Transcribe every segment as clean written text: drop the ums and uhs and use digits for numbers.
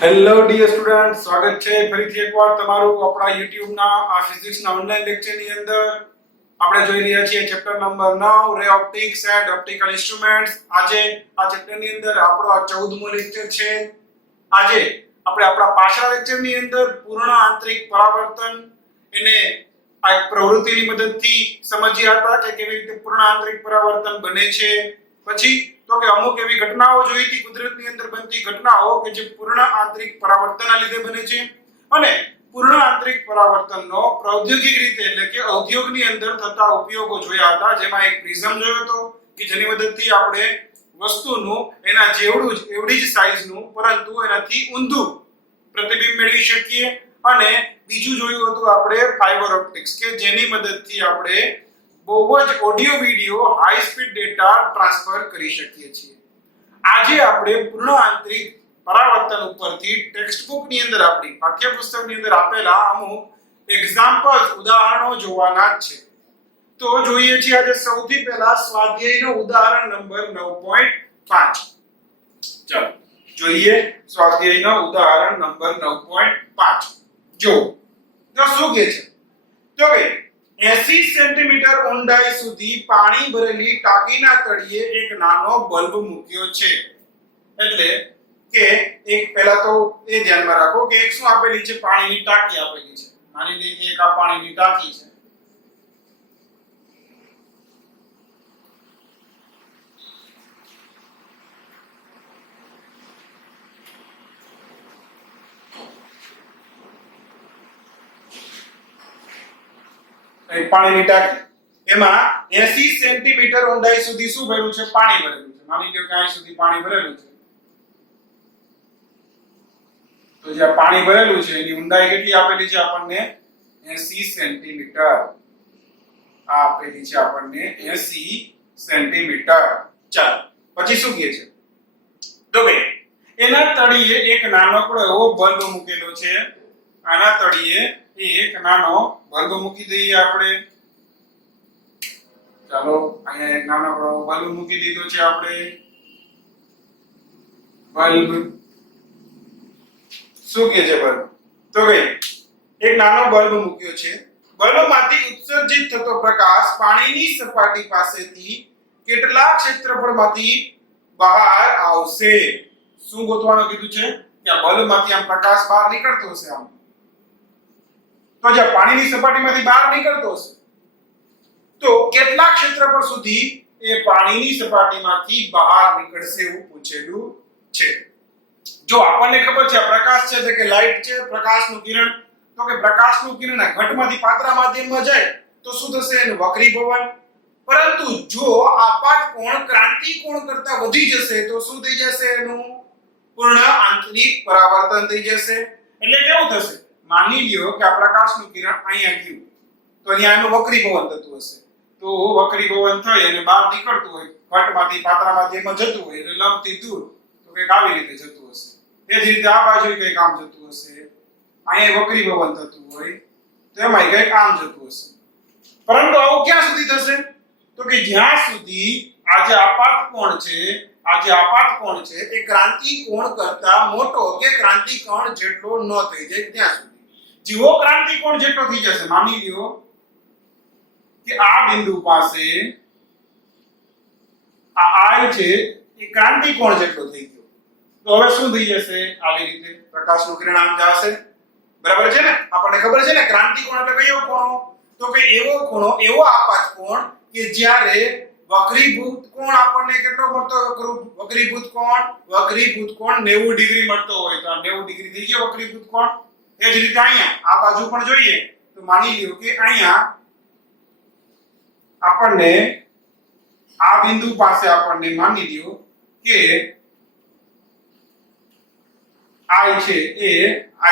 Hello dear student, સ્વાગત છે ફરીથી એકવાર તમારું આપણા YouTube ના આ ફિઝિક્સ ના ઓનલાઈન લેક્ચર ની અંદર. આપણે જોઈ રહ્યા છીએ ચેપ્ટર નંબર 9 રે ઓપ્ટિક્સ એન્ડ ઓપ્ટિકલ ઇન્સ્ટ્રુમેન્ટ્સ. આજે આ ચેપ્ટર ની અંદર આપણો આ 14મો લેક્ચર છે. આજે આપણે આપણા પાછલા લેક્ચર ની અંદર પૂર્ણ આંતરિક પરાવર્તન એને આ એક પ્રવૃત્તિની મદદથી સમજ્યા હતા કે કેવી રીતે પૂર્ણ આંતરિક પરાવર્તન બને છે. પછી તો કે અમુક એવી ઘટનાઓ જોઈ હતી કુદરતની અંદર બનતી ઘટનાઓ કે જે પૂર્ણ આંતરિક પરાવર્તનના લીધે બને છે, અને પૂર્ણ આંતરિક પરાવર્તનનો પ્રાયોગિક રીતે એટલે કે ઉદ્યોગની અંદર થતા ઉપયોગો જોયા હતા. જેમાં એક પ્રિઝમ જોયો હતો કે જેની મદદથી આપણે વસ્તુનું એના જેવડું જ એવડી જ સાઈઝનું પરંતુ એનાથી ઊંધું પ્રતિબિંબ મેળવી શકીએ. અને બીજું જોયું હતું આપણે ફાઇબર ઓપ્ટિક્સ કે જેની મદદથી આપણે બહુ જ audio video high speed data transfer કરી શકીએ છીએ. આજે આપણે પૂર્ણ આંતરિક પરાવર્તન ઉપરથી ટેક્સ્ટ બુક ની અંદર આપણી પાઠ્યપુસ્તક ની અંદર આપેલા અમુક એક્ઝામ્પલ્સ ઉદાહરણો જોવાના છે. તો જોઈએ છીએ આજે સૌથી પહેલા સ્વાધ્યાયનો ઉદાહરણ નંબર 9.5. ચાલો જોઈએ સ્વાધ્યાયનો ઉદાહરણ નંબર 9.5. જો તો શું કહે છે? તો કે 80 સેન્ટીમીટર ઊંડાઈ સુધી પાણી ભરેલી ટાંકીના તળિયે એક નાનો બલ્બ મૂક્યો છે. એટલે કે એક પહેલા તો એ ધ્યાનમાં રાખો કે એક શું આપેલી છે? પાણીની ટાંકી આપેલી છે. માની લઈએ કે એક આ પાણીની ટાંકી છે. એક પાણીની ટાંકી, એમાં 80 સેન્ટીમીટર ઊંડાઈ સુધી શું ભરેલું છે? પાણી ભરેલું છે. માની લો કે અહીં સુધી પાણી ભરેલું છે. તો જે પાણી ભરેલું છે એની ઊંડાઈ કેટલી આપેલી છે આપણને? 80 સેન્ટીમીટર. આ આપેલી છે આપણને 80 સેન્ટીમીટર. ચાલો પછી શું કહે છે? તો કે એના તળિયે એક નાનકડો એવો બલ્બ મૂકેલો છે. આના તળિયે એક નાનો બલ્બ મૂકી દઈએ આપણે. ચાલો અહીંયા એક નાનકડો બલ્બ મૂકી દીધો છે આપણે. બલ્બ શું કહે છે? બલ્બ તો કે એક નાનો બલ્બ મૂક્યો છે. બલ્બમાંથી ઉત્સર્જિત થતો પ્રકાશ પાણીની સપાટી પાસેથી કેટલા ક્ષેત્રફળમાંથી બહાર આવશે? શું ગોતવાનું કીધું છે? કે આ બલ્બમાંથી આમ પ્રકાશ બહાર નીકળતો હશે. આમ તો જે પાણીની સપાટીમાંથી બહાર નીકળતો હશે તો કેટલા ક્ષેત્રફળ સુધી એ પાણીની સપાટીમાંથી બહાર નીકળશે એવું પૂછેલું છે. જો આપણને ખબર છે પ્રકાશ છે કે લાઈટ છે, પ્રકાશનું કિરણ, તો કે પ્રકાશનું કિરણ આ ઘટમાંથી પાતળા માધ્યમમાં જાય તો શું થશે? એનું વક્રીભવન. પરંતુ જો આપાત કોણ ક્રાંતિ કોણ કરતા વધી જશે તો શું થઈ જશે? એનું પૂર્ણ આંતરિક પરાવર્તન થઈ જશે. એટલે કેવું થશે? માની લ્યો કે આ પ્રકાશનું કિરણ અહીંયા ગયું તો અહીંયા એનું વક્રીભવન થતું હશે. તો વક્રીભવન થઈ અને બહાર નીકળતું હોય, ઘટમાંથી પાતળા માધ્યમમાં જતું હોય એટલે લંબથી દૂર તો કંઈક આવી રીતે જતું હશે. એ જ રીતે આ બાજુ કંઈક આમ જતું હશે. અહીંયા વક્રીભવન થતું હોય તો એમાં કંઈક આમ જતું હશે. પરંતુ આવું ક્યાં સુધી થશે? તો કે જ્યાં સુધી આ જે આપાત કોણ છે, આ જે આપાત કોણ છે એ ક્રાંતિ કોણ કરતા મોટો કે ક્રાંતિ કોણ જેટલો ન થઈ જાય ત્યાં સુધી. જેવો ક્રાંતિ કોણ જેટલો થઈ જશે, માની લ્યો કે આ બિંદુ પાસે આ I છે એ ક્રાંતિ કોણ જેટલો થઈ ગયો તો હવે શું થઈ જશે? આવી રીતે પ્રકાશનું કિરણ આમ જશે. બરાબર છે ને? આપણને ખબર છે ને ક્રાંતિ કોણ એટલે કયો કોણ? તો કે એવો ખૂણો, એવો આપાત કોણ કે જ્યારે વક્રીભૂત કોણ આપણને કેટલો મળતો? વક્રીભૂત કોણ 90 ડિગ્રી મળતો હોય તો 90 ડિગ્રી થઈ ગયો વક્રીભૂત કોણ. એ જ રીતે અહીંયા આ બાજુ પણ જોઈએ તો માની લ્યો કે અહીંયા આપણને આ બિંદુ પાસે આપણને માની લ્યો કે I છે એ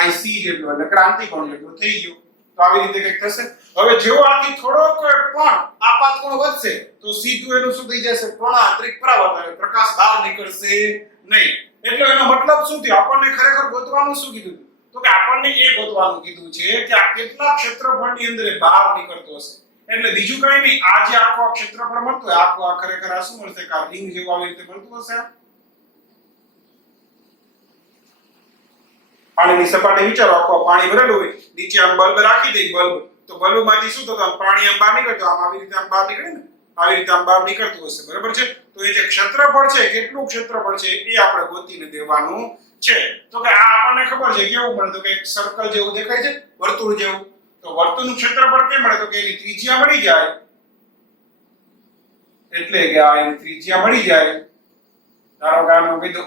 IC જેટલો એટલે ક્રાંતિ કોણ જેટલો થઈ ગયો. તો આવી રીતે કંઈક થશે. હવે જેવો આથી થોડોક પણ આપાત કોણ વધશે તો સીધું એનું શું થઈ જશે? પૂર્ણ આંતરિક પરાવર્તન. પ્રકાશ બહાર નીકળશે નહીં. એટલે એનો મતલબ શું થયો? આપણને ખરેખર ગોતવાનું શું કીધું? તો કે આપણને એ ગોતવાનું કીધું છે કે આ કેટલા ક્ષેત્રફળની અંદર બહાર નીકળતો હશે. એટલે બીજું કઈ નહીં, આ જે આખો ક્ષેત્રફળ મળતો હોય આખો આ ખરેખર આ શું મળશે? કે આ રિંગ જેવું આવી રીતે મળતું હશે. પાણીની સપાટી વિચારો, આખો પાણી ભરેલું હોય, નીચે આમ બલ્બ રાખી દે, બલ્બ તો બલ્બમાંથી શું થતું, આમ પાણી આમ બહાર નીકળતું, આમ આવી રીતે આમ બહાર નીકળે ને, આવી રીતે આમ બહાર નીકળતું હશે, બરાબર છે. તો એ જે ક્ષેત્રફળ છે, કેટલું ક્ષેત્રફળ છે એ આપણે ગોતીને દેવાનું છે. તો કે આ આપણને ખબર છે કેવું મળે, તો કે એક સર્કલ જેવું દેખાય છે, વર્તુળ જેવું. તો વર્તુળનું ક્ષેત્રફળ કેમ મળે, તો કે એની ત્રિજ્યા મળી જાય, એટલે કે આ એની ત્રિજ્યા મળી જાય. ધારો કે આનું કીધું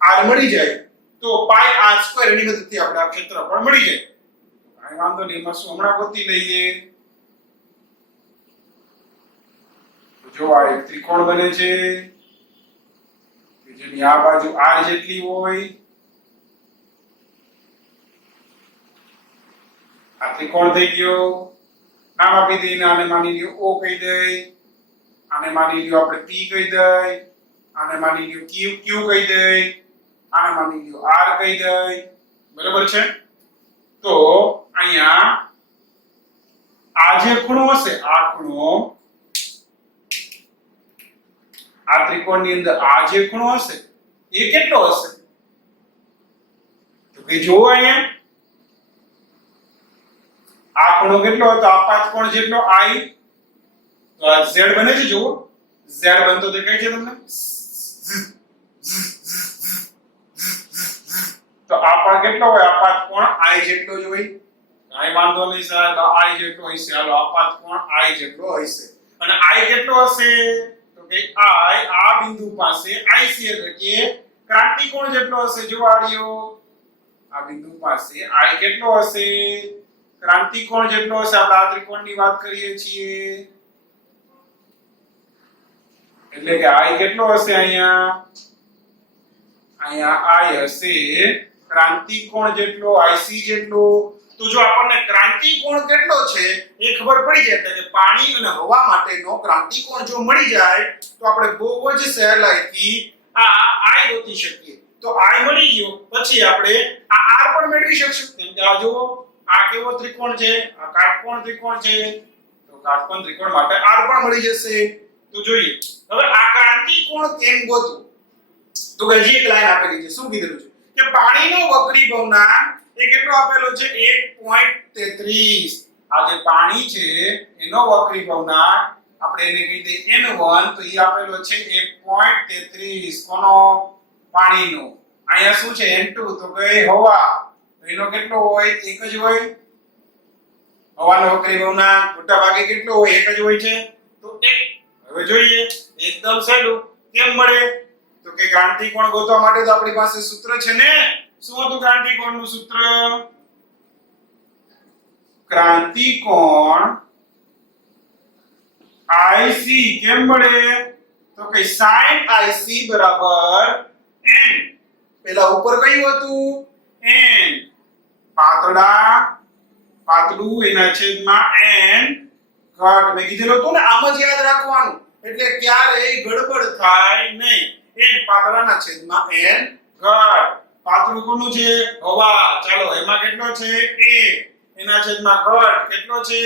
r મળી જાય, તો પાઈ r સ્ક્વેર એની મદદથી આપણે આ ક્ષેત્રફળ મળી જાય. કાંઈ વાંધો નહીં, એમાં શું હમણાં ગોતી લઈએ. જો આ એક ત્રિકોણ બને છે જેની આ બાજુ r જેટલી હોય, આ ત્રિકોણ થઈ ગયો. નામ આપી દઈએ, આને માની લ્યો o કહી દઈએ, આને માની લ્યો આપણે p કહી દઈએ, આને માની લ્યો q કહી દઈએ, આને માની લ્યો r કહી દઈએ, બરાબર છે. તો અહીંયા આ જે ખૂણો હશે, આ ખૂણો, આ ત્રિકોણની અંદર આ જે ખૂણો હશે એ કેટલો હશે, તો કે જો અહીંયા આ ખૂણો કેટલો હતો, આપાત કોણ જેટલો i, તો આ z બને છે. જુઓ z બનતો દેખાય છે તમને, તો આ પણ કેટલો હોય, આપાત કોણ i જેટલો જ હોય. કાંઈ વાંધો નહીં સાહેબ, i જેટલો હશે. હાલો, આપાત કોણ i જેટલો હશે. અને i કેટલો હશે, તો કે i આ બિંદુ પાસે IC એટલે કે ક્રાંતિકોણ જેટલો હશે. જો આડ્યો આ બિંદુ પાસે i કેટલો હશે, ક્રાંતિકોણ જેટલો હશે. આપણે આ ત્રિકોણની વાત કરીએ છીએ, એટલે કે i કેટલો હશે, અહીંયા i હશે ક્રાંતિકોણ જેટલો, IC જેટલો. તો જો આપણને ક્રાંતિકોણ કેટલો છે એ ખબર પડી જાય, એટલે કે પાણી અને હવા માટેનો ક્રાંતિકોણ જો મળી જાય તો આપણે બહુ જ સહેલાઈથી આ i ગોતી શકીએ. તો i મળી ગયો પછી આપણે આ r પણ મેળવી શકશું. કેમ કે આ જુઓ, આ કેવો ત્રિકોણ છે, આ કાટકોણ ત્રિકોણ છે, તો કાટકોણ ત્રિકોણ માટે r પણ મળી જશે. તો જોઈએ હવે આ ક્રાંતિકોણ કેમ ગોતવું, તો કે હજી એક લાઈન આપેલી છે. શું કીધું છે કે પાણીનો વક્રી ભવનાંક એ કેટલો આપેલો છે, 1.33. આ જે પાણી છે એનો વક્રી ભવનાંક આપણે એને કહી દઈએ n1, તો એ આપેલો છે 1.33. કોનો, પાણીનો. અહીંયા શું છે n2, તો કે હવા, તો એનો કેટલો હોય, એક જ હોય. હવાનો વક્રી ભવનાંક મોટા ભાગે કેટલો હોય, એક જ હોય છે, તો 1. હવે જોઈએ એકદમ સહેલું કેમ મળે, તો કે ક્રાંતિકોણ ગોતવા માટે તો આપણી પાસે સૂત્ર છે ને. શું હતું ક્રાંતિકોણનું સૂત્ર, ક્રાંતિકોણ IC કેમ મળે, તો કે sin IC બરાબર n. પેલા ઉપર કયું હતું, n, પાતળું એના છેદમાં n ઘટ. મેં કીધેલું હતું ને, આમ જ યાદ રાખવાનું, એટલે ક્યારેય ગડબડ થાય નહીં. n પાતળાના છેદમાં n ઘટ. પાતળું કોનું છે, હવા. ચાલો એમાં કેટલો છે, 1, એના છેદમાં ઘટ કેટલો છે,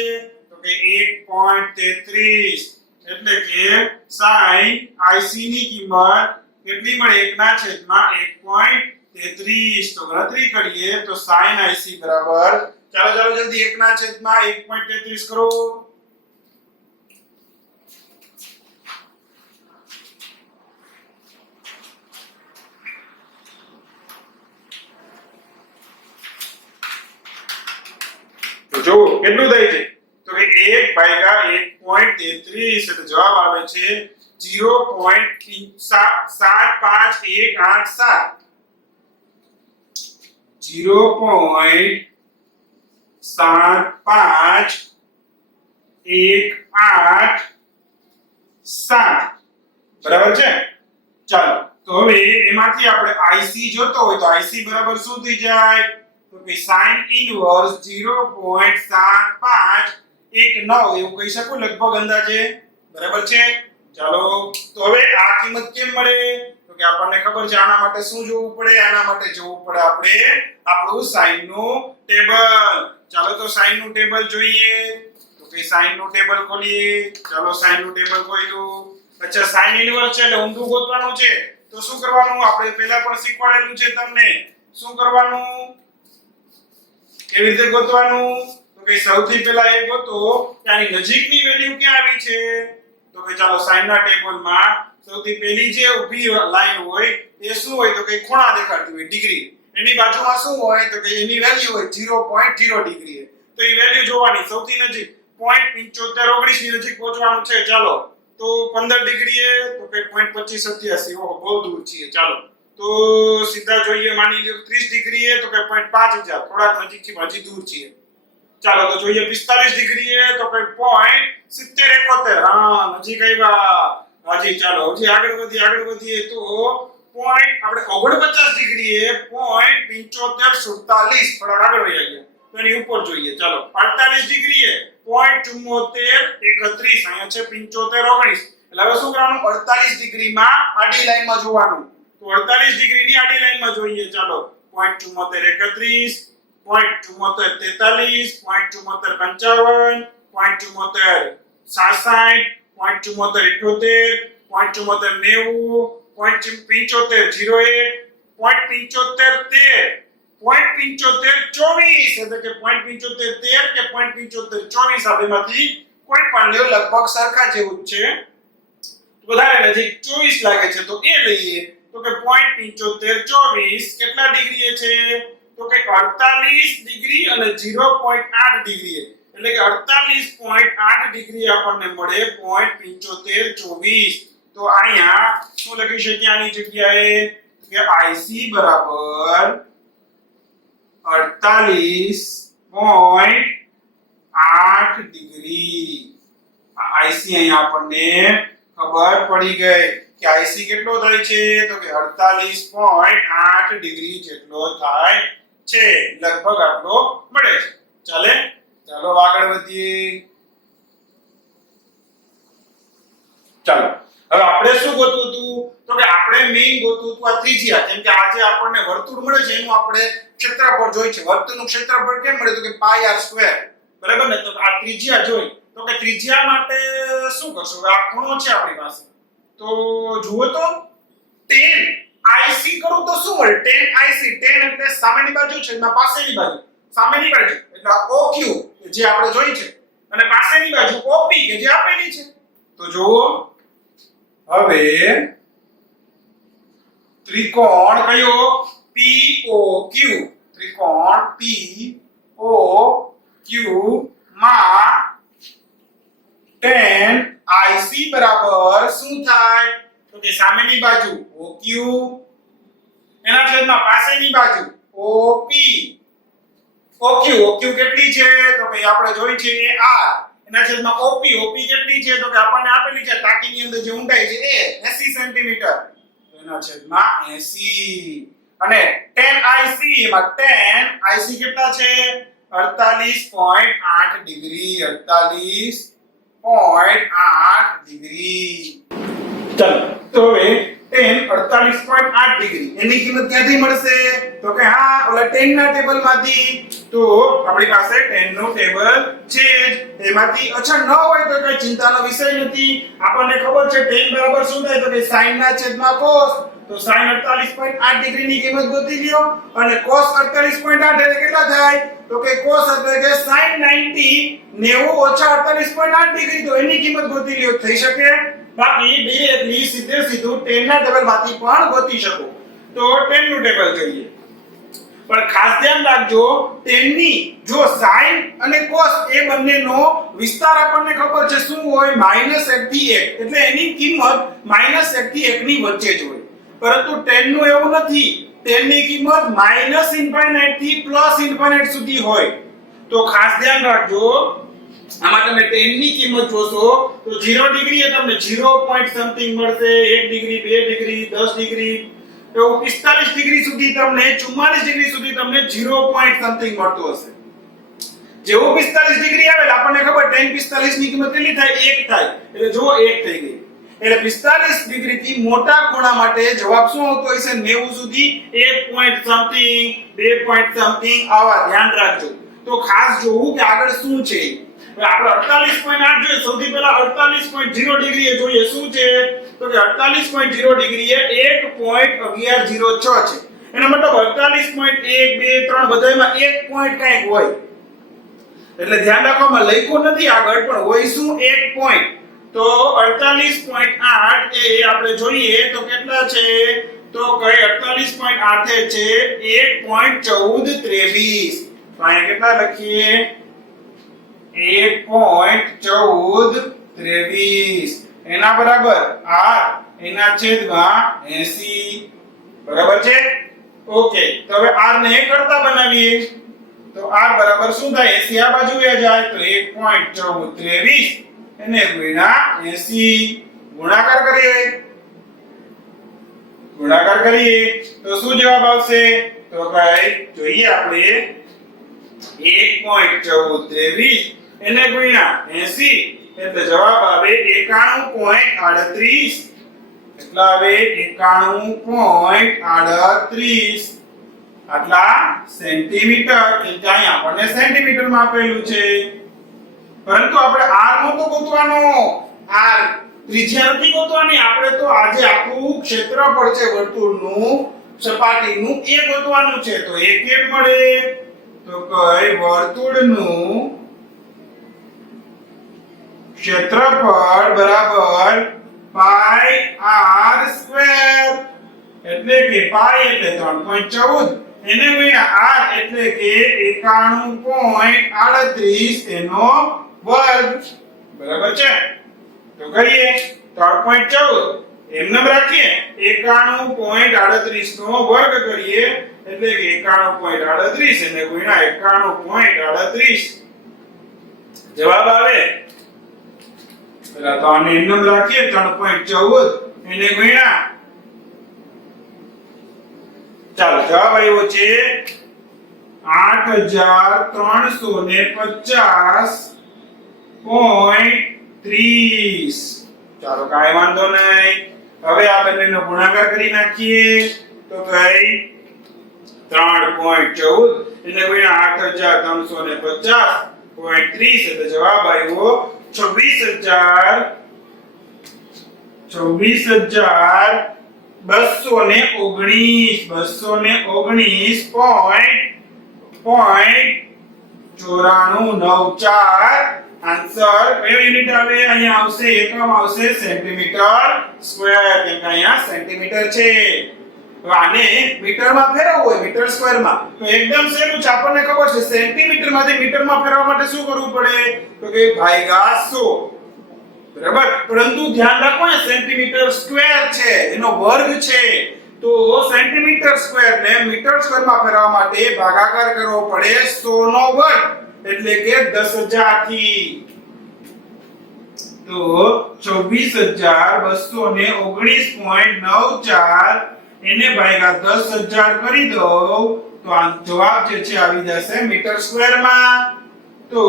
તો કે 1.33. એટલે કે sin IC ની કિંમત કેટલી મળે, 1 ના છેદમાં 1.33. તો ગણતરી કરીએ તો sin IC બરાબર, ચાલો જલ્દી 1 ના છેદમાં 1.33 કરો. જો કેટલું થાય છે, તો કે 1/1.33 એટલે જવાબ આવે છે 0.75187. 0.75187 બરાબર છે. ચાલો તો હવે એમાંથી આપણે IC જોતો હોય તો IC બરાબર શું થઈ જાય, તો કે sin ઇનવર્સ 0.7519 એવું કહી શકું લગભગ અંદાજે, બરાબર છે. ચાલો તો હવે આ કિંમત કેમ મળે, તો કે આપણને ખબર છે આના માટે શું જોવું પડે, આના માટે જોવું પડે આપણે આપણું sin નું ટેબલ. ચાલો તો sin નું ટેબલ જોઈએ, તો કે sin નું ટેબલ ખોલીએ. ચાલો sin નું ટેબલ ખોલ્યું. અચ્છા sin ઇનવર્સ છે એટલે ઊંધું ગોતવાનું છે, તો શું કરવાનું, આપણે પહેલા પણ શીખવાડેલું છે તમને. શું કરવાનું, કેવી રીતે ગોતવાનું? તો કે સૌથી પહેલા એ ગોતો કે આની નજીકની વેલ્યુ ક્યાં આવી છે. તો કે ચાલો સાઈન ના ટેબલમાં સૌથી પહેલી જે ઊભી લાઈન હોય એ શું હોય? તો કે ખૂણા દેખાડતી હોય ડિગ્રી. એની બાજુમાં શું હોય? તો કે એની વેલ્યુ હોય 0.0 ડિગ્રી. તો એ વેલ્યુ જોવાની સૌથી નજીક 0.7519 ની નજીક પહોંચવાનું છે. ચાલો તો 15 ડિગ્રીએ તો કે 0.2587. ઓહો બહુ દૂર છીએ. ચાલો તો સીધા જોઈએ, માની લો 30 ડિગ્રીએ તો કે 0.5000, થોડાક નજીકથી હજી દૂર છીએ. ચાલો તો જોઈએ 45 ડિગ્રીએ તો કે 0.7071. હા નજીક આવ્યા હજી. ચાલો હજી આગળ વધીએ તો આપણે 49 ડિગ્રીએ 0.7547, થોડા આગળ વહી ગયા તો એની ઉપર જોઈએ. ચાલો 48 ડિગ્રીએ 0.7431, અહીંયા છે 7519. એટલે હવે શું કરવાનું? 48 ડિગ્રીમાં આડી લાઈનમાં જોવાનું. તો 48 ડિગ્રીની આડી લાઈનમાં જોઈએ. ચાલો 0.7431, 0.7443, 0.7455, 0.7467, 0.7478, 0.7490, 0.7501, 0.7513, 0.7524, એટલે કે 0.7513 કે 0.7524 આ બેમાંથી કોઈ પણ લ્યો, લગભગ સરખા જેવું જ છે. વધારે નજીક 24 લાગે છે તો એ લઈએ. તો કે 0.7524 કેટલા ડિગ્રીએ છે? તો કે 48 ડિગ્રી અને 0.8 ડિગ્રી, એટલે કે 48.8 ડિગ્રી આપણને મળે 0.7524. તો અહીંયા શું લખી શકીએ આની જગ્યાએ? કે IC બરાબર 48.8 ડિગ્રી. આ IC અહીંયા આપણને ખબર પડી ગઈ કે IC કેટલો થાય છે? તો કે 48.8 ડિગ્રી જેટલો થાય છે. લગભગ આટલો મળે છે. ચાલો આગળ વધીએ. ચાલો હવે આપણે શું ગોતવું હતું? તો કે આપણે મેઈન ગોતવું હતું આ ત્રિજ્યા. કેમ કે આજે આપણને વર્તુળ મળે છે એનું આપણે ક્ષેત્રફળ જોઈ છે. વર્તુળનું ક્ષેત્રફળ કેમ મળે? તો કે પાઈ r સ્ક્વેર. બરાબર ને? તો આ ત્રિજ્યા જોઈ. તો કે ત્રિજ્યા માટે શું કરશું? આ ખૂણો છે આપણી પાસે. તો જુઓ તો tan IC કરું તો શું મળે? tan IC, tan એટલે સામેની બાજુ છે એમાં પાસેની બાજુ. સામેની બાજુ એટલે OQ જે આપણે જોઈ છે, અને પાસેની બાજુ OP કે જે આપેલી છે. તો જુઓ હવે ત્રિકોણ કયો? POQ. ત્રિકોણ POQ માં tan IC બરાબર શું થાય? તો કે સામેની બાજુ OQ એના છેદમાં પાસેની બાજુ OP. OQ કેટલી છે? તો કે આપણે જોઈ છે એ R. એના છેદમાં OP કેટલી છે? તો કે આપણને આપેલી છે ટાંકીની અંદર જે ઊંડાઈ છે એ 80 સેન્ટીમીટર. એના છેદમાં 80. અને tan IC એમાં tan IC કેટલા છે? 48.8 ડિગ્રી. 48.8 ડિગ્રી. ચાલો તો હવે tan 48.8 ડિગ્રી એની કિંમત ક્યાંથી મળશે? તો કે હા ઓલા tan ના ટેબલમાંથી. તો આપણી પાસે tan નો ટેબલ છે જ. એમાંથી અચ્છા ન હોય તો કઈ ચિંતાનો વિષય નથી. આપણને ખબર છે tan બરાબર શું થાય? તો કે sin ના છેદમાં cos. તો sin 48.8 ડિગ્રી ની કિંમત ગોતી લ્યો. અને cos 48.8 એટલે કેટલા થાય? તો કે cos એટલે કે sin 90 48.8 ડિગ્રી. તો એની કિંમત ગોતી લ્યો. થઈ શકે? બાકી ડાયરેક્ટલી સીધું tan ના ટેબલમાંથી પણ ગોતી શકો. તો tan નું ટેબલ જોઈએ. પણ ખાસ ધ્યાન રાખજો tan ની જો sin અને cos એ બંનેનો વિસ્તાર આપણને ખબર છે શું હોય? -1 થી 1. એટલે એની કિંમત -1 થી 1 ની વચ્ચે જ હોય. પરંતુ tan નું એવું નથી. tan ની કિંમત -∞ થી +∞ સુધી હોય. તો ખાસ ધ્યાન રાખજો. આમાં તમે tan ની કિંમત જોશો તો 0 ડિગ્રી એ તમને 0 પોઈન્ટ સમથિંગ મળશે. 1 ડિગ્રી, 2 ડિગ્રી, 10 ડિગ્રી, એવું 45 ડિગ્રી સુધી તમને, 44 ડિગ્રી સુધી તમને 0 પોઈન્ટ સમથિંગ મળતું હશે. જેવો 45 ડિગ્રી આવે આપણને ખબર tan 45 ની કિંમત કેટલી થાય? 1 થાય. એટલે જો 1 થઈ ગઈ. એટલે 45 ડિગ્રી થી મોટા ખૂણા માટે જવાબ શું આવતો હશે? 90 સુધી 1 પોઈન્ટ સમથિંગ, 2 પોઈન્ટ સમથિંગ આવા. ધ્યાન રાખજો. તો ખાસ જોવું કે આગળ શું છે. આપણે 48.8 જોઈએ. સૌથી પહેલા 48.0 ડિગ્રી જોઈએ શું છે? તો કે 48.0 ડિગ્રી એ 1.1106 છે. એનો મતલબ 48.1 2 3 બધાયમાં 1 પોઈન્ટ કંઈક હોય, એટલે ધ્યાન રાખવામાં લખ્યું નથી આગળ, પણ હોય શું 1 પોઈન્ટ. તો 48.8 એ આપણે જોઈએ તો કેટલા છે, તો કઈ 48.8 છે 1.1423. તો અહીંયા કેટલા લખીએ 1.1423 એના બરાબર r એના છેદમાં 80. બરાબર છે. ઓકે, તો હવે r ને કરતા બનાવીએ તો r બરાબર શું થાય, 80 આ બાજુ એ જાય તો 1.1423 એને ગુણ્યા 80 ગુણાકાર કરીએ તો શું જવાબ આવશે, તો ભાઈ જોઈએ આપણે 1.1423 એને ગુણ્યા 80 એટલે જવાબ આવે 91.38. કેટલા આવે 91.38 આટલા સેન્ટીમીટર. એટલે અહીંયા આપણને સેન્ટીમીટરમાં આપેલું છે, પરંતુ આપણે r નો તો ગોતવાનો, r ત્રિજ્યા નથી ગોતવાની, આપણે તો આજે આખું ક્ષેત્રફળ છે વર્તુળનું સપાટીનું એ ગોતવાનું છે. તો એ કેમ મળે, તો કઈ વર્તુળનું ક્ષેત્રફળ બરાબર પાઈ r સ્ક્વેર, એટલે કે પાઈ એટલે 3.14 એને ગુણ્યા r એટલે કે 91.38 એનો વર્ગ. બરાબર છે. તો કરીએ 3.14 એમને રાખીએ 91.38 નો વર્ગ કરીએ એટલે કે 91.38 એને ગુણ્યા 91.38 જવાબ આવે. પેલા તો આને એમને રાખીએ 3.14 એને ગુણ્યા, ચાલો જવાબ આવ્યો છે 8350.30. ચાલો કાઈ વાંધો નહીં. હવે આ બંનેનો ગુણાકાર કરી નાખીએ તો કઈ 3.14 એને ગુણ્યા 8350.30 એટલે જવાબ આવ્યો 24219.94. આન્સર કયો યુનિટ આવે, અહીંયા આવશે એકમ આવશે સેન્ટીમીટર સ્ક્વેર, કેમ કે અહીંયા સેન્ટીમીટર છે. તો આને મીટરમાં ફેરવવું હોય મીટર સ્ક્વેરમાં તો એકદમ સહેલું છે, આપણને ખબર છે સેન્ટીમીટર માંથી મીટરમાં ફેરવવા માટે શું કરવું પડે, તો કે ભાગ્યા 100. બરાબર, પરંતુ ધ્યાન રાખો ને સેન્ટીમીટર સ્ક્વેર છે એનો વર્ગ છે, તો સેન્ટીમીટર સ્ક્વેર ને મીટર સ્ક્વેરમાં ફેરવવા માટે ભાગાકાર કરવો પડે 100 નો વર્ગ એટલે કે 10000 થી. તો 24219.94 એને ભાગ્યા 10000 કરી દો તો આ જવાબ જે છે આવી જશે મીટર સ્ક્વેરમાં. તો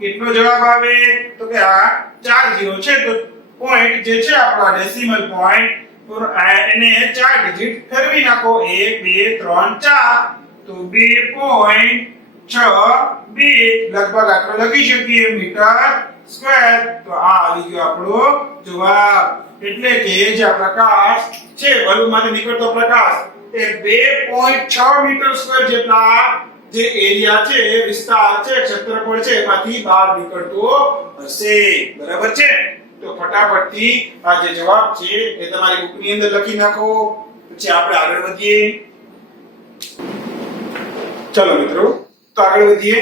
કેટલો જવાબ આવે, તો કે આ 4 0 છે તો પોઈન્ટ જે છે આપણા ડેસિમલ પોઈન્ટ એને 4 ડિજિટ ફેરવી નાખો 1 2 3 4 તો 2.62 લગભગ આટલો લખી શકીએ મીટર સ્ક્વેર. તો આ આવી ગયો આપણો જવાબ. એટલે કે જે પ્રકાશ છે બલ્બમાંથી નીકળતો પ્રકાશ એ 2.6 મીટર સ્ક્વેર જેટલા જે એરિયા છે વિસ્તાર છે ક્ષેત્રફળ છે એમાંથી બહાર નીકળતો હશે. બરાબર છે. તો ફટાફટથી આ જે જવાબ છે એ તમારી બુકની અંદર લખી નાખો, પછી આપણે આગળ વધીએ. ચલો મિત્રો તો આગળ વધીએ.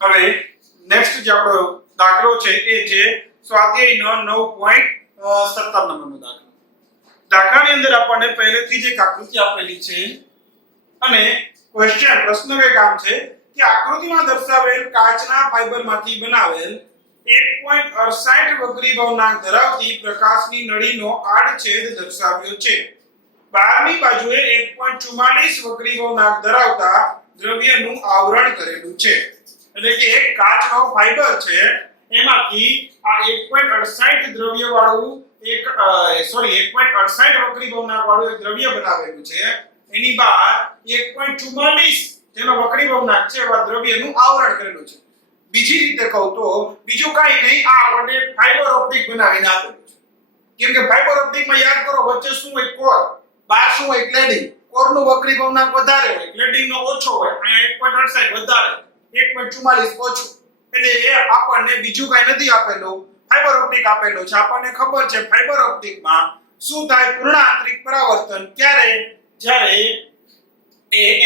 હવે નેક્સ્ટ જે આપણો દાખલો છે એ છે સ્વાધ્યાયનો 9.17 નંબરનો દાખલો. દાખલાની અંદર આપણને પહેલેથી જ એક આકૃતિ આપેલી છે અને પ્રશ્ન કઈ કામ છે કે આકૃતિમાં દર્શાવેલ કાચના ફાઇબરમાંથી બનાવેલ 1.68 વક્રીભાવનાંક ધરાવતી પ્રકાશની નળીનો આડછેદ દર્શાવ્યો છે. બહારની બાજુએ 1.44 વક્રીભાવનાંક ધરાવતા દ્રવ્યનું આવરણ કરેલું છે. એટલે કે એક કાચનો ફાઇબર છે એમાંથી આ 1.68 દ્રવ્ય વાળું 1.68 વક્રીભાવનાંક વાળું એક દ્રવ્ય બનાવેલું છે. એની બહાર 1.44 જેનો વક્રીભાવનાંક છે એવા દ્રવ્યનું આવરણ કરેલું છે. બીજી રીતે કહું તો બીજું કાઈ નહીં, આ આપણને ફાઇબર ઓપ્ટિક બનાવીને આપેલું છે. કેમ કે ફાઇબર ઓપ્ટિકમાં યાદ કરો વચ્ચે શું હોય, કોર, બહાર શું હોય, ક્લેડિંગ. કોરનું વક્રી ભવનાંક વધારે હોય, ક્લેડિંગનો ઓછો હોય, અહીંયા 1.68 વધારે, 1.44 ઓછું. એટલે એ આપણને બીજું કાંઈ નથી આપેલું, ફાઈબર ઓપ્ટિક આપેલું છે. આપણને ખબર છે ફાઈબર ઓપ્ટિકમાં શું થાય, પૂર્ણ આંતરિક પરાવર્તન ક્યારે, જ્યારે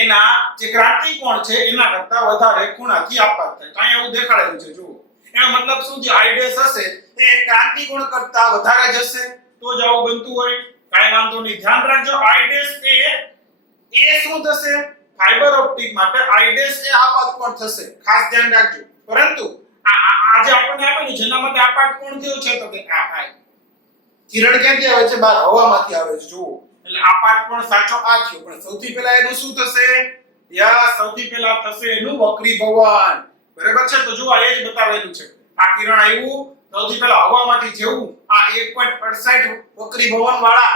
એના જે ક્રાંતિ કોણ છે એના કરતા વધારે ખૂણાથી આપાત થાય. તો અહીંયા એવું દેખાડેલું છે, જુઓ. એનો મતલબ શું છે, આઈ ડેશ હશે એ ક્રાંતિ કોણ કરતા વધારે જશે તો જ આવું બનતું હોય. કાંઈ વાંધો નહીં, ધ્યાન રાખજો. આઈ ડેશ એ શું થશે, ફાઈબર ઓપ્ટિક માટે આઈ ડેશ એ આપાત કોણ થશે, ખાસ ધ્યાન રાખજો. પરંતુ આ જે આપણને આપેલું છે એના માટે આપાત કોણ કયો છે, તો કે આ આઈ. કિરણ ક્યાંથી આવે છે, બહાર હવામાંથી આવે છે, જુઓ. એટલે આપાત કોણ સાચો આ થયો. પણ સૌથી પહેલા એનું શું થશે, સૌથી પહેલા થશે એનું વક્રીભવન. બરાબર છે. તો જુઓ એ જ બતાવેલું છે. આ કિરણ આવ્યું, સૌથી પહેલા હવામાંથી જેવું આ 1.68 વક્રીભવન વાળા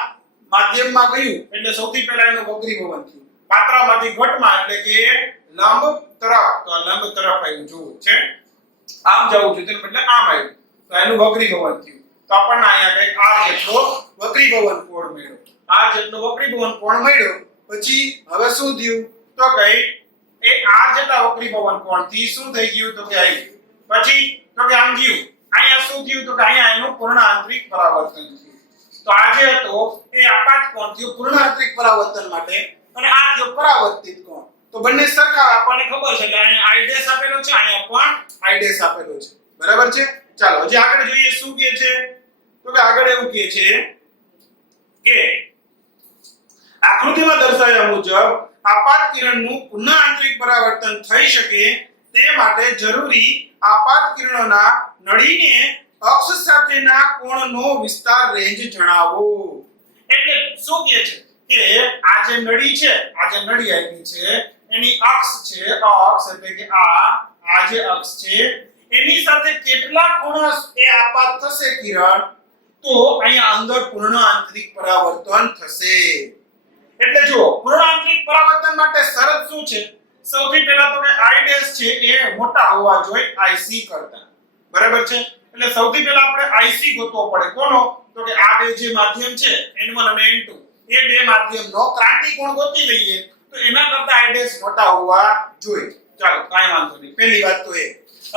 માધ્યમમાં ગયું એટલે સૌથી પહેલા એનું વક્રીભવન થયું. પાત્રામાંથી ઘટમાં એટલે કે લંબ તરફ, તો લંબ તરફ આવ્યું, જુઓ છે. આમ જવું જોઈએ તેનું બદલે આમ આવ્યું તો એનું વક્રીભવન થયું. તો આપણને અહીંયા કઈ r જેટલો વક્રીભવન કોણ મળ્યો. r જેટલો વક્રીભવન કોણ મળ્યો. પછી હવે શું થયું, તો કઈ એ r જેટલા વક્રીભવન કોણથી શું થઈ ગયું, તો કે આવી. પછી તો કે આમ ગયું. અહીંયા શું થયું, તો કે અહીંયા એનું પૂર્ણ આંતરિક પરાવર્તન થયું. તો આ જે હતો એ આપાત કોણ થયો પૂર્ણ આંતરિક પરાવર્તન માટે, અને આ થયો પરાવર્તિત કોણ. તો બંને સરખા આપણને ખબર છે. એટલે અહીંયા આઈ ડેશ આપેલો છે, અહીંયા પણ આઈ ડેશ આપેલો છે. બરાબર છે. ચાલો હજી આગળ જોઈએ શું કહે છે, તો કે આગળ એવું કહે છે કે આકૃતિમાં દર્શાવ્યા મુજબ આપાત કિરણનું પુનઃ આંતરિક પરાવર્તન થઈ શકે તે માટે જરૂરી આપાત કિરણોના નળીને અક્ષ સાથેના કોણનો વિસ્તાર રેન્જ જણાવો. એટલે શું કહે છે કે આ જે નળી છે, આ જે નળી આપી છે એની અક્ષ છે, અક્ષ એટલે કે આ જે અક્ષ છે એની સાથે કેટલા ખૂણા એ આપાત થશે કિરણ, તો અહીંયા અંદર પૂર્ણ આંતરિક પરાવર્તન થશે. એટલે જો પૂર્ણ આંતરિક પરાવર્તન માટે શરત શું છે, સૌથી પહેલા તો કે આઈ ડેશ છે એ મોટા હોવા જોઈએ આઈસી કરતા. બરાબર છે. એટલે સૌથી પહેલા આપણે આઈસી ગોતવો પડે. કોનો, તો કે આ બે જે માધ્યમ છે n1 અને n2 એ બે માધ્યમનો ક્રાંતિ કોણ ગોતી લઈએ તો એના કરતા આઈ ડેશ મોટા હોવા જોઈએ. ચાલો કાંઈ વાંધો નહીં. પહેલી વાત તો એ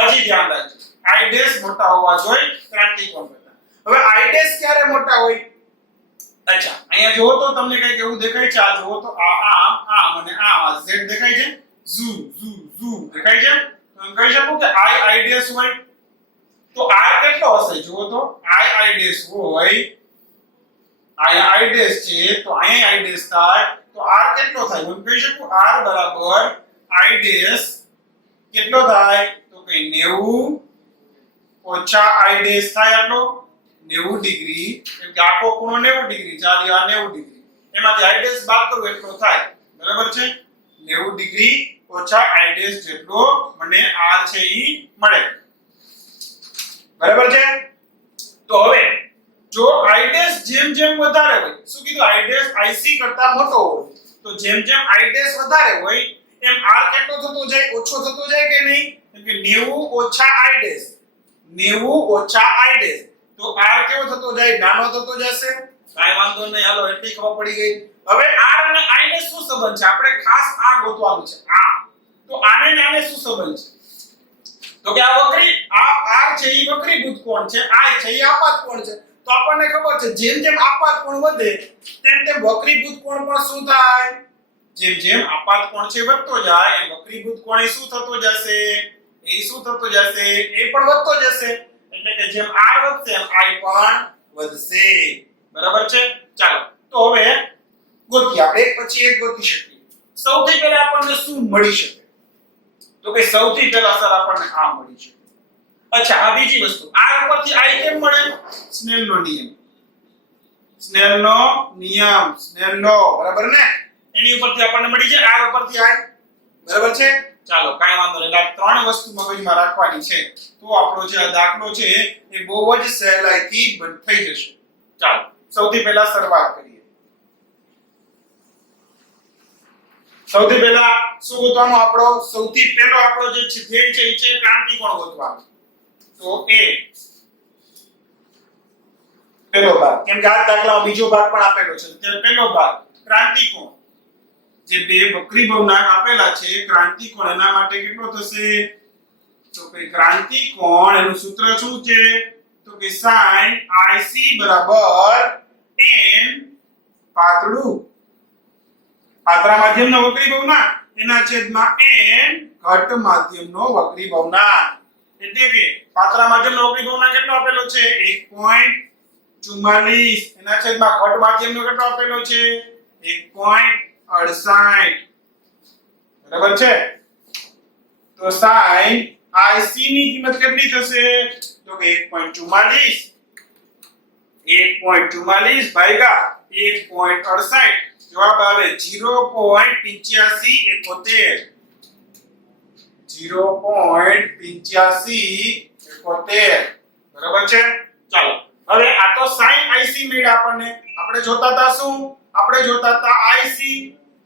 હજી ધ્યાન રાખજો, આઈ ડેશ મોટા હોવા જોઈએ ક્રાંતિ કોણ કરતા. હવે આઈ ડેશ ક્યારે મોટા હોય, અચ્છા અહીંયા જોવો તો તમને કંઈક એવું દેખાય છે. આ જોવો તો આમ અને આ z દેખાય છે, ઝુ ઝુ ઝુ દેખાય છે. તો એમ કહી શકું કે આઈ ડેશ હોય તો r કેટલો હશે, જુઓ તો આઈ ડેશ હોય, અહીંયા આઈ ડેશ છે તો અહીંયા આઈ ડેશ થાય તો r કેટલો થાય, હું કહી શકું r બરાબર આઈ ડેશ કેટલો થાય, તો કે 90 ઓછા આઈ ડેશ થાય આટલો 90 ડિગ્રી. કેમ કે આખો ખૂણો 90 ડિગ્રી, ચાલી આ 90 ડિગ્રી, એમાંથી આઈ ડેશ બાદ કરું એટલો થાય. બરાબર છે. 90 ડિગ્રી ઓછા આઈ ડેશ જેટલો મને r છે ઈ મળે. બરાબર છે. તો હવે જો આઈ ડેશ જેમ જેમ વધારે હોય, શું કીધું, આઈ ડેશ આઈસી કરતા મોટો હોય, તો જેમ જેમ આઈ ડેશ વધારે હોય એમ r કેટલો થતો જાય, ઓછો થતો જાય કે નહીં, કેમ કે 90 ઓછા આઈ ડેશ, 90 ઓછા આઈ ડેશ, તો r કેવો થતો જાય, નાનો થતો જશે. કાઈ વાંધો નહીં, હાલો એટલી ખબર પડી ગઈ. હવે r અને i ને શું સંબંધ છે, આપણે ખાસ આ ગોતવાનું છે. આ તો આને ને આને શું સંબંધ છે, તો કે આ વક્રી આ r છે ઈ વક્રીભૂત કોણ છે, i છે ઈ આપાત કોણ છે. તો આપણને ખબર છે જેમ જેમ આપાત કોણ વધે તેમ તેમ વક્રીભૂત કોણ પણ શું થાય, જેમ જેમ આપાત કોણ છે વધતો જાય એમ વક્રીભૂત કોણ શું થતો જશે, એ શું થતો જશે, એ પણ વધતો જશે. એટલે કે જેમ r વધશે એમ i પણ વધશે. બરાબર છે. ચાલો તો હવે ગોતીએ આપણે એક પછી એક ગોતી શકીએ. સૌથી પહેલા આપણને શું મળી શકે, તો કે સૌથી પહેલા સર આપણને આ મળી શકે. અચ્છા આ બીજી વસ્તુ, r ઉપરથી i કેમ મળે, સ્નેલનો નિયમ, સ્નેલનો નિયમ, સ્નેલ લો. બરાબર ને, એની ઉપરથી આપણને મળી જાય r ઉપરથી i. બરાબર છે. ચાલો કાઈ વાંધો નહીં, આ ત્રણ વસ્તુ મગજમાં રાખવાની છે તો આપણો જે દાખલો છે એ બહુ જ સહેલાઈથી થઈ જશે. ચાલો સૌથી પહેલા શરૂઆત કરીએ. સૌથી પહેલા શું ગોતવાનું, આપણો સૌથી પહેલો આપણો જે ધ્યેય છે એ છે ક્રાંતિ કોણ ગોતવાનો. તો એ પહેલો ભાગ, કેમ કે આ દાખલામાં બીજો ભાગ પણ આપેલો છે, તે પહેલો ભાગ ક્રાંતિ કોણ. જે બે વક્રી ભવનાંક આપેલા છે ક્રાંતિ કોણ એના માટે કેટલો થશે તો કે ક્રાંતિ કોણ એનું સૂત્ર શું છે તો કે sin IC બરાબર n પાતળું પાતળા માધ્યમનો વક્રી ભવનાંક એના છેદમાં n ઘટ માધ્યમનો વક્રી ભવનાંક એટલે કે પાતળા માધ્યમનો વક્રી ભવનાંક કેટલો આપેલો છે 1.44 એના છેદમાં ઘટ માધ્યમનો કેટલો આપેલો છે 1.68 બરાબર છે તો sin IC ની કિંમત કેટલી થશે તો કે 1.44 ભાગ્યા 1.68 જવાબ આવે 0.8571 બરાબર છે ચાલો હવે આ તો sin IC મળ્યા આપણે જોતા હતા શું આપણે જોતા હતા IC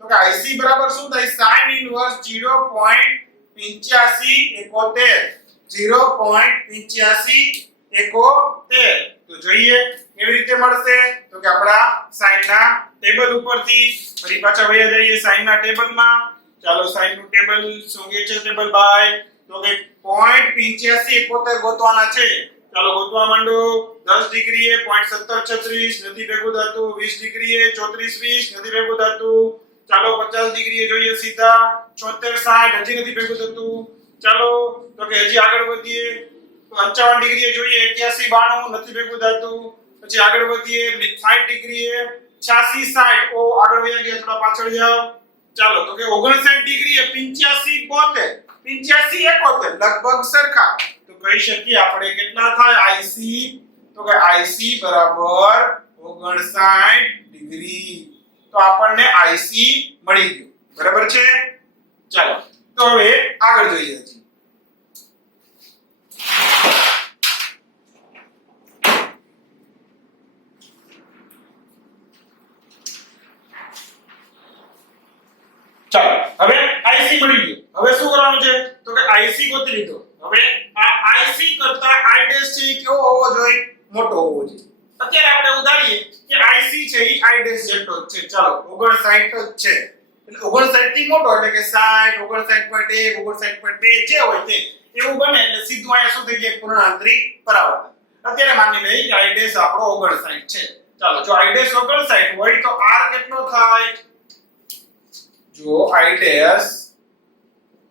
તો કે IC બરાબર શું થાય sin ઇન્વર્સ 0.8571 તો જોઈએ કેવી રીતે મળશે તો કે આપણા sin ના ટેબલ ઉપરથી ફરી પાછા વયા જઈએ sin ના ટેબલમાં ચાલો sin નું ટેબલ શું કે છે ટેબલ બાય તો કે 0.8571 ગોતવાના છે ચાલો ગોતવા માંડો 10 ડિગ્રીએ 0.1736 નથી ભેગું થતું 20 ડિગ્રીએ 3420 નથી ભેગું થતું ચાલો 50 ડિગ્રીએ જોઈએ સીધા 7460 હજી નથી ભેગું થતું ચાલો તો કે હજી આગળ વધીએ તો 55 ડિગ્રીએ જોઈએ 8192 નથી ભેગું થતું પછી આગળ વધીએ 60 ડિગ્રીએ 8660 ઓ આગળ વયા ગયા થોડા પાછળ જાઓ ચાલો તો કે 59 ડિગ્રીએ 8572 8571 લગભગ સરખા તો કહી શકીએ આપણે કેટલા થાય IC તો કે IC બરાબર 59 ડિગ્રી તો આપણને IC મળી ગયું બરાબર છે ચાલો તો હવે આગળ જોઈએ ચાલો હવે IC મળી ગયું હવે શું કરવાનું છે તો કે IC ગોતી લીધો હવે આ IC કરતા I' છે કેવો હોવો જોઈએ મોટો હોવો જોઈએ અત્યારે આપણે ઉદાહરીએ કે IC છે ઈ I' જેટલો જ છે ચાલો 59 જ છે એટલે 59 થી મોટો એટલે કે 60 59.1 59.2 જે હોય તે એવું બને એટલે સીધું અહીંયા શું થઈ જાય પૂર્ણાંતરિક પરાવર્તન અત્યારે માની લઈએ કે I' આપણો 59 છે ચાલો જો I' 59 હોય તો R કેટલો થાય જો I'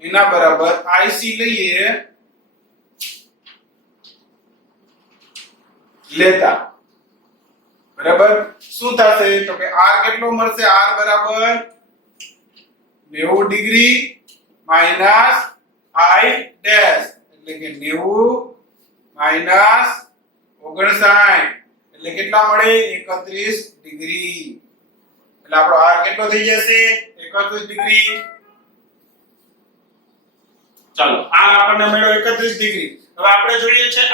એના બરાબર IC લઈએ લેતા બરાબર શું થશે તો કે R કેટલો મળશે R બરાબર 90 ડિગ્રી માઈનસ I' એટલે કે 90 માઈનસ 59 એટલે કેટલા મળે 31 ડિગ્રી એટલે આપણો R કેટલો થઈ જશે 31 ડિગ્રી ચાલો R આપણને મળ્યો 31 ડિગ્રી હવે આપણે જોઈએ છે I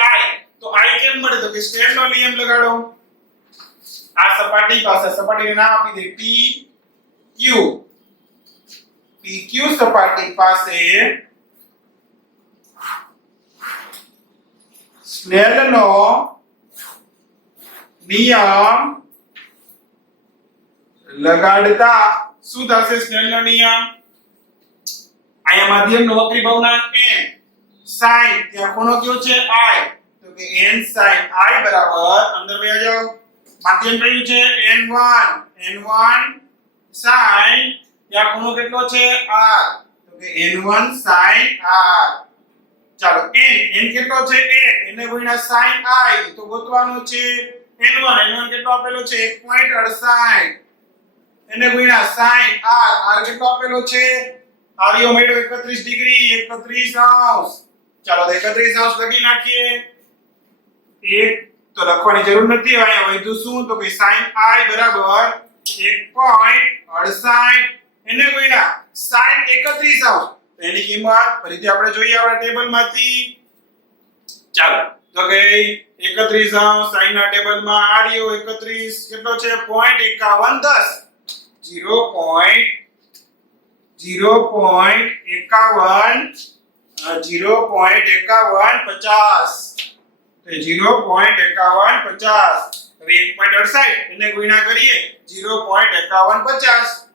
તો I કેમ મળે તો કે સ્નેલનો નિયમ લગાડો આ સપાટી પાસે સપાટીનું નામ આપી દે PQ સપાટી પાસે સ્નેલનો નિયમ લગાડતા શું થશે સ્નેલનો નિયમ અહીંયા માધ્યમનો વક્રી ભવનાંક n sin ત્યાં ખૂણો કયો છે I તો કે n sin I બરાબર અંદર વયા જાઓ માધ્યમ કયું છે n1 sin ત્યાં ખૂણો કેટલો છે r તો કે n1 sin r ચાલો n કેટલો છે n ગુણ્યા sin I તો ગોતવાનું છે n1 કેટલો આપેલો છે 1.68 n ગુણ્યા sin r કેટલો આપેલો છે આર્યો મળ્યો 31 ડિગ્રી 31 અંશ ચાલો તો 31 અંશ લખી નાખીએ એક તો લખવાની જરૂર નથી અહીંયા વધુ શું તો કે sin I બરાબર 1.68 એને ગુણ્યા sin 31 અંશ એની કિંમત ફરીથી આપણે જોઈએ આપણા ટેબલમાંથી ચાલો તો કે 31 અંશ sin ના ટેબલમાં આર્યો 31 કેટલો છે 0.5110 0.5150 તો 0.5150 હવે 1.68 એને ગુણ્યા કરીએ 0.5150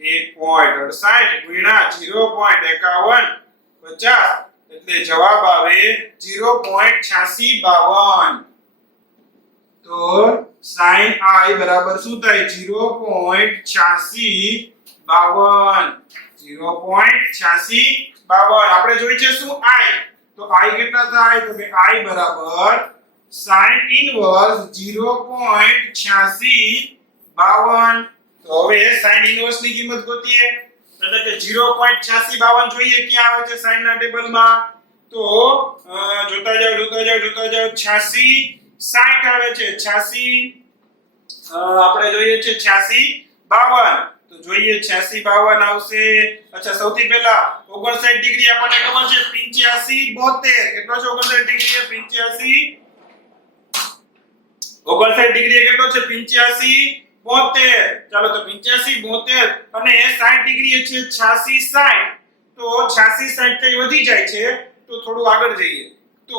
1.68 ગુણ્યા 0.51 50 એટલે જવાબ આવે 0.8652 તો sin i બરાબર શું થાય 0.8652 આપણે જોઈ છે શું i તો i કેટલા થાય તો કે i બરાબર sin ઇનવર્સ 0.8652 તો હવે sin ઇનવર્સ ની કિંમત ગોતીએ એટલે કે 0.8652 જોઈએ ક્યાં આવે છે sin ના ટેબલમાં તો જોતા જાવ 86 60 આવે છે 86 આપણે જોઈએ છે 86 52 તો જોઈએ 86 52 આવશે અચ્છા સૌથી પહેલા 59 ડિગ્રી આપણને ખબર છે 85 72 કેટલો છે 59 ડિગ્રી 85 ડિગ્રી કેટલો છે 85 72 ચાલો તો 85 72 અને 60 ડિગ્રી છે 86 60 તો 86 60 થી વધી જાય છે તો થોડું આગળ જઈએ તો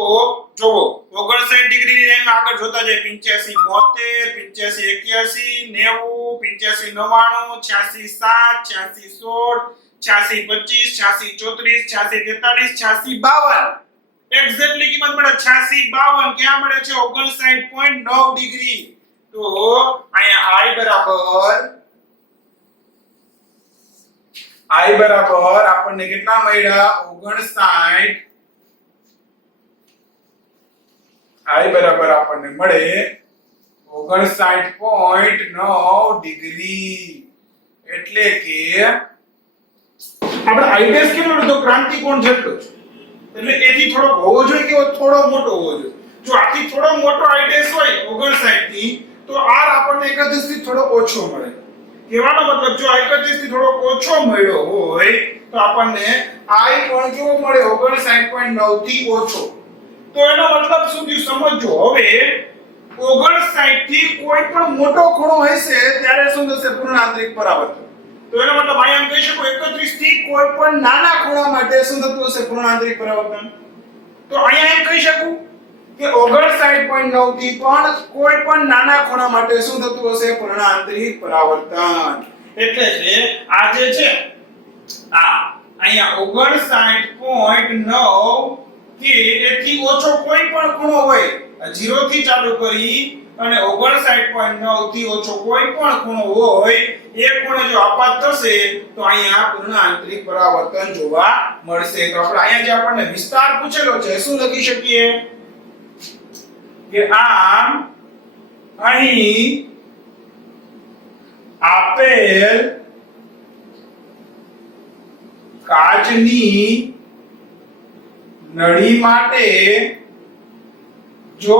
જોવો 59 ડિગ્રી લાઈનમાં આગળ જોતા જાય 85 72 85 81 90 85 99 86 7 86 16 86 25 86 34 86 52 એક્ઝેક્ટલી કિંમત મળે 86 52 ક્યાં મળે છે 59.9 ડિગ્રી તો અહીંયા i બરાબર આપણને કેટલા મળ્યા 59 i બરાબર આપણને મળે 59.9 ડિગ્રી એટલે કે આપણે i ડેશ કેટલો લીધો ક્રાંતિકોણ જેટલો છે એટલે એથી થોડો હોવો જોઈએ કે થોડો મોટો હોવો જોઈએ જો આથી થોડો મોટો i ડેશ હોય 59 થી તો r આપણને 31 થી થોડો ઓછો મળે કહેવાનો મતલબ જો 31 થી થોડો ઓછો મળ્યો હોય તો આપણને i પણ કેવો મળે 59.9 થી ઓછો તો એનો મતલબ શું થયું સમજો હવે 59 થી કોઈ પણ મોટો ખૂણો હશે ત્યારે શું થશે પૂર્ણ આંતરિક પરાવર્તન તો એનો મતલબ અહીંયા એમ કહી શકો 31 થી કોઈ પણ નાના ખૂણા માટે શું થતું હશે પૂર્ણ આંતરિક પરાવર્તન તો અહીંયા એમ કહી શકું કે 59.9 થી પણ કોઈ પણ નાના ખૂણા માટે શું થતું હશે પૂર્ણ આંતરિક પરાવર્તન એટલે કે આ જે છે આ અહીંયા 59.9 કે એથી ઓછો કોઈ પણ ખૂણો હોય 0 થી ચાલુ કરી અને 59.9 થી ઓછો કોઈ પણ ખૂણો હોય એ ખૂણે જો આપાત થશે તો અહીંયા પૂર્ણ આંતરિક પરાવર્તન જોવા મળશે તો આપણે અહીંયા જે આપણને વિસ્તાર પૂછેલો છે શું લખી શકીએ કે આમ અહીં આપેલ કાચની નળી માટે જો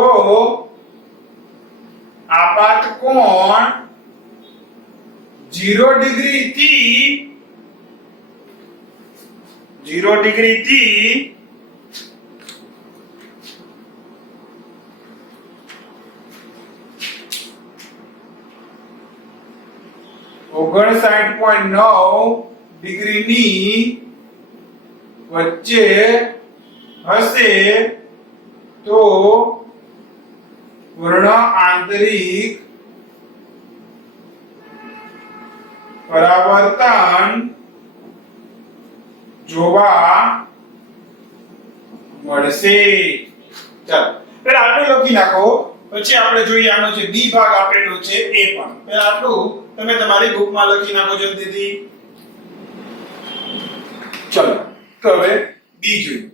આપાત કોણ 0 ડિગ્રી થી 59.9 ડિગ્રીની વચ્ચે હશે તો પૂર્ણ આંતરિક પરાવર્તન જોવા મળશે ચાલો પહેલા આટલું લખી નાખો પછી આપણે જોઈએ આનો જે બી ભાગ આપેલો છે એ પણ પહેલા આટલું તમે તમારી બુકમાં લખી નાખો જલ્દીથી ચલો તો હવે બી જોઈએ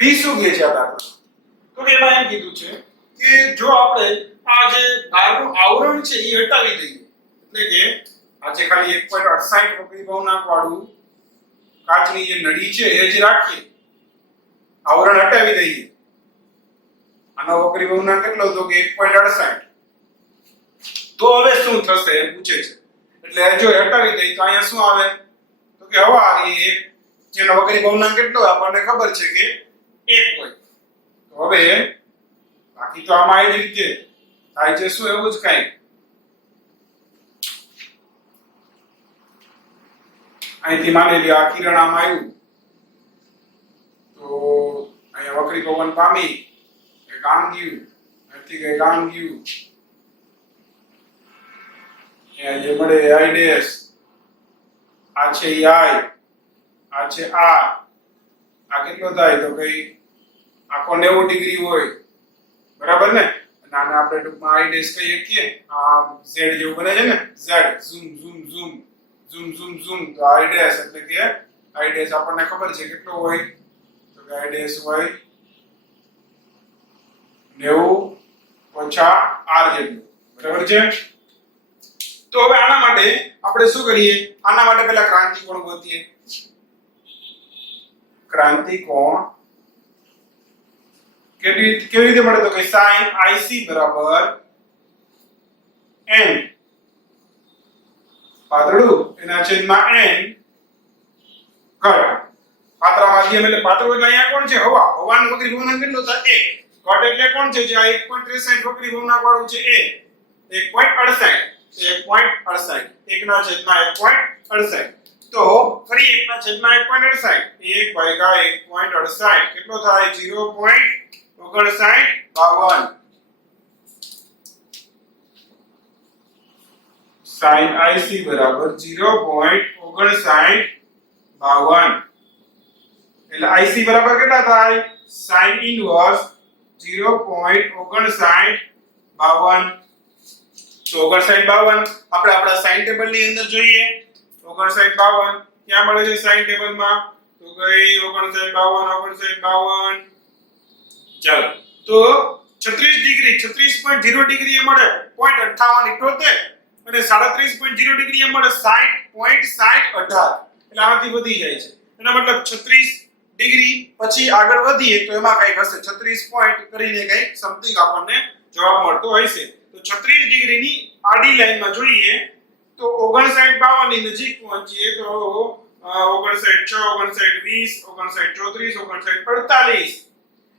બી શું કહે છે આ દાખલો તો એમાં એમ કીધું છે કે જો આપણે આ જે બહારનું આવરણ છે એ હટાવી દઈએ એટલે કે આ જે ખાલી 1.68 વક્રી ભવનાંક વાળું કાચની જે નળી છે એ જ રાખીએ આવરણ હટાવી દઈએ આનો વક્રી ભવનાંક કેટલો હતો કે 1.68 તો હવે શું થશે એમ પૂછે છે એટલે જો હટાવી દઈએ તો અહીંયા શું આવે તો કે હવા એ એક જેનો વક્રી ભવનાંક કેટલો આપણને ખબર છે કે 1 હોય તો હવે બાકી તો આમાં એ જ રીતે થાય છે શું એવું જ કાંઈ અહીંથી માની લ્યો આ કિરણ આમ આવ્યું તો અહીંયા વક્રી ભવન પામી એક આમ ગયું અહીંથી કઈક આમ ગયું અહીંયા જે મળે I ડેશ, આ છે I, આ છે આ કેટલો થાય તો કઈ આખો 90 ડિગ્રી હોય, બરાબર ને? અને આને આપણે ટૂંકમાં I ડેશ કહીએ કે આ Z જેવું બને છે ને, Z zoom zoom zoom zoom zoom zoom, તો I ડેશ એટલે કે I ડેશ આપણને ખબર છે કેટલો હોય તો કે I ડેશ હોય 90 ઓછા R જેટલું, બરાબર છે? તો હવે આના માટે આપણે શું કરીએ? આના માટે પહેલા ક્રાંતિ કોણ ગોતીએ. ક્રાંતિ કોણ કેવી રીતે મળે તો કે sin IC બરાબર n પાતળું એના છેદમાં n ઘટ. પાતળા માધ્યમ એટલે પાતળું એટલે અહીંયા કોણ છે? હવા. હવાનું વક્રી ભવનાંક કેટલો થાય? 1. ઘટ એટલે કોણ છે? જે આ 1.63 વક્રી ભવનાંક વાળું છે એ 1.68. 1.68 1 ના છેદમાં 1.68. તો ફરી 1 ના છેદમાં 1.68 1 ભાગ્યા 1.68 કેટલો થાય? 0.5952. sin IC બરાબર 0.5952. એટલે IC બરાબર કેટલા થાય? sin inverse 0.5952. તો 5952 આપણે આપણા સાઇન ટેબલ ની અંદર જોઈએ. 5952 ક્યાં મળે છે સાઇન ટેબલ માં? તો ગઈ 5952. ચાલો તો 36 ડિગ્રી 36.0 ડિગ્રી એ મળે 0.5878 અને 37.0 ડિગ્રી એ મળે 60.6018. એટલે આનાથી વધી જાય છે. એનો મતલબ 36 ડિગ્રી પછી આગળ વધીએ તો એમાં કઈક હશે 36 પોઈન્ટ કરીને કઈક સમથિંગ આપણને જવાબ મળતો હશે. તો 36 ડિગ્રીની આડી લાઈનમાં જોઈએ તો 5952 ની નજીક પહોંચીએ તો 59 6 59 20 59 34 59 48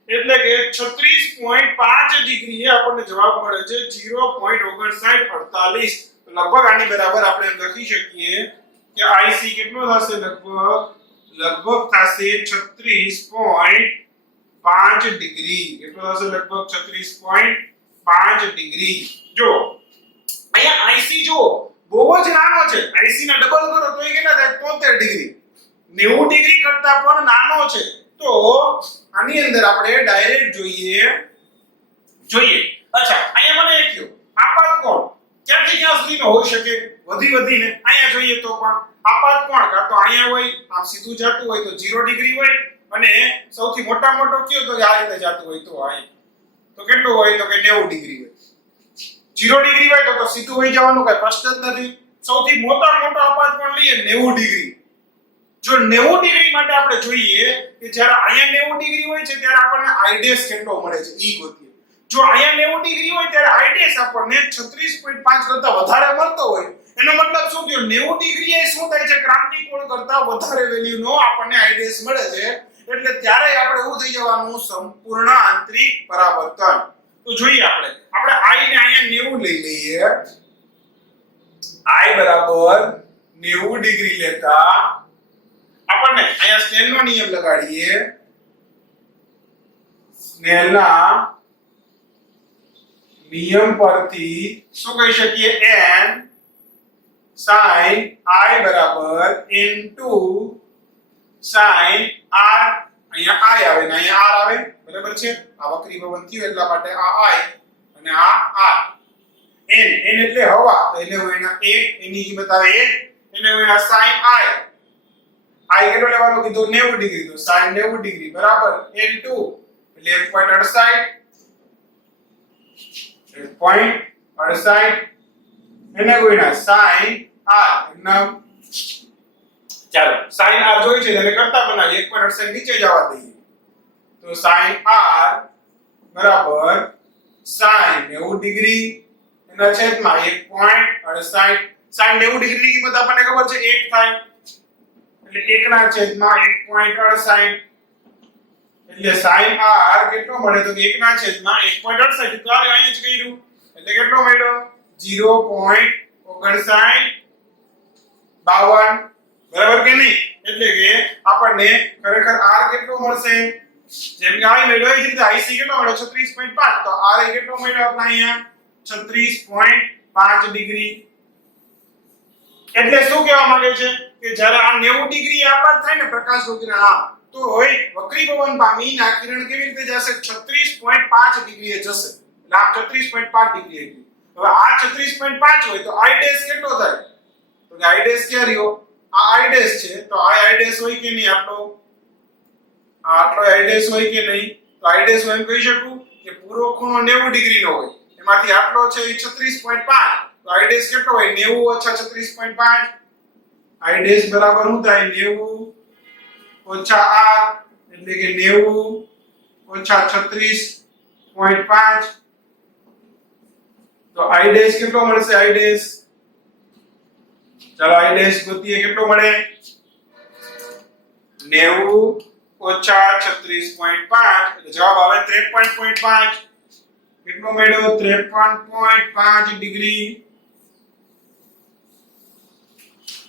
એટલે કે 36.5 ડિગ્રીએ આપણને જવાબ મળે છે 0.5948. તો લગભગ આની બરાબર આપણે એમ લખી શકીએ કે IC કેટલો થશે? લગભગ થશે 36.5 ડિગ્રી. કેટલો થશે? લગભગ 36.5 ડિગ્રી. જો અહીંયા IC જો બહુ જ નાનો છે, IC ને ડબલ કરો તો એ કેટલા થાય? 73 ડિગ્રી. 90 ડિગ્રી કરતા પણ નાનો છે. તો આની અંદર આપણે ડાયરેક્ટ જોઈએ. અચ્છા અહીંયા મને એક કહો, આપાત કોણ ક્યાંથી ક્યાં સુધીનો હોઈ શકે? વધીને અહીંયા જોઈએ તો પણ આપાત કોણ કાં તો અહીંયા હોય, આમ સીધું જતું હોય તો 0 ડિગ્રી હોય, અને સૌથી મોટો કયો તો આ રીતે જતું હોય તો અહીં તો કેટલું હોય તો કે 90 ડિગ્રી હોય. 0 ડિગ્રી હોય તો સીધું હોઈ જવાનું કઈ પ્રશ્ન જ નથી. સૌથી મોટો આપાત કોણ લઈએ? 90 ડિગ્રી. જો 90 ડિગ્રી માટે આપણે જોઈએ કે જ્યારે અહીંયા 90 ડિગ્રી હોય છે ત્યારે આપણને I ડેશ કેટલો મળે છે ઈ ગોતીએ. જો અહીંયા 90 ડિગ્રી હોય ત્યારે I ડેશ આપણને 36.5 કરતા વધારે મળતો હોય, એનો મતલબ શું થયો? 90 ડિગ્રી એ શું થાય છે? ક્રાંતિકોણ કરતા વધારે વેલ્યુનો આપણને I ડેશ મળે છે. એટલે ત્યારે આપણે શું થઈ જવાનું? સંપૂર્ણ આંતરિક પરાવર્તન. તો જોઈએ આપણે I ને અહીંયા 90 લઈ લઈએ. I બરાબર 90 ડિગ્રી લેતા આપણને અહીંયા સ્નેલનો નિયમ લગાડીએ. સ્નેલના નિયમ પરથી શું કહી શકીએ? n sin I બરાબર n2 sin r. અહીંયા I આવે ને અહીંયા r આવે, બરાબર છે? આ વક્રી ભવન થયું એટલા માટે આ I અને આ r. n એટલે હવા, તો એટલે હું એના 1 એની કિંમત આવે 1 એટલે હું એના sin I કેટલો લેવાનો કીધું? 90 ડિગ્રી. તો sin 90 ડિગ્રી બરાબર n2 એટલે 1.68 એને કોઈના sin r. ચાલો sin r જોઈ છે એટલે કરતા બનાવીએ. 1.68 નીચે જવા દઈએ તો sin r બરાબર sin 90 ડિગ્રી એના છેદમાં 1.68. sin 90 ડિગ્રીની કિંમત આપણને ખબર છે 1 થાય એટલે 1 ના છેદમાં 1.68 એટલે sin r કેટલો મળે તો 1 ના છેદમાં 1.68. તો અહીંયા જ કર્યું એટલે કેટલો મળ્યો? 0.5952. બરાબર કે નહીં? એટલે કે આપણને ખરેખર r કેટલો મળશે? જેમ કે I મેળવ્યો એ જ રીતે IC કેટલો મળ્યો? 36.5. તો r એ કેટલો મળ્યો આપણે અહીંયા? 36.5 ડિગ્રી. એટલે શું કહેવા માંગે છે કે જ્યારે આ 90 ડિગ્રી આપાત થાય ને પ્રકાશનું કિરણ આ તો હોય વક્રીભવન પામી આ કિરણ કેવી રીતે જશે 36.5 ડિગ્રીએ જશે એટલે આ 36.5 ડિગ્રી હતી હવે આ 36.5 હોય તો i ડેશ કેટલો થાય તો કે i ડેશ ક્યાં રહ્યો આ i ડેશ છે તો આ i ડેશ હોય કે નહીં આટલો i ડેશ હોય કે નહીં તો i ડેશ હું એમ કહી શકું કે પૂરો ખૂણો 90 ડિગ્રી નો હોય એમાંથી આટલો છે એ 36.5 તો i ડેશ કેટલો હોય 90 ઓછા 36.5 i ડેશ બરાબર શું થાય 90 ઓછા r એટલે કે 90 ઓછા 36.5 તો i ડેશ કેટલો મળશે i ડેશ ચાલો i ડેશ ગોતીએ કેટલો મળે 90 ઓછા 36.5 એટલે જવાબ આવે 53.5 કેટલો મળ્યો 53.5 ડિગ્રી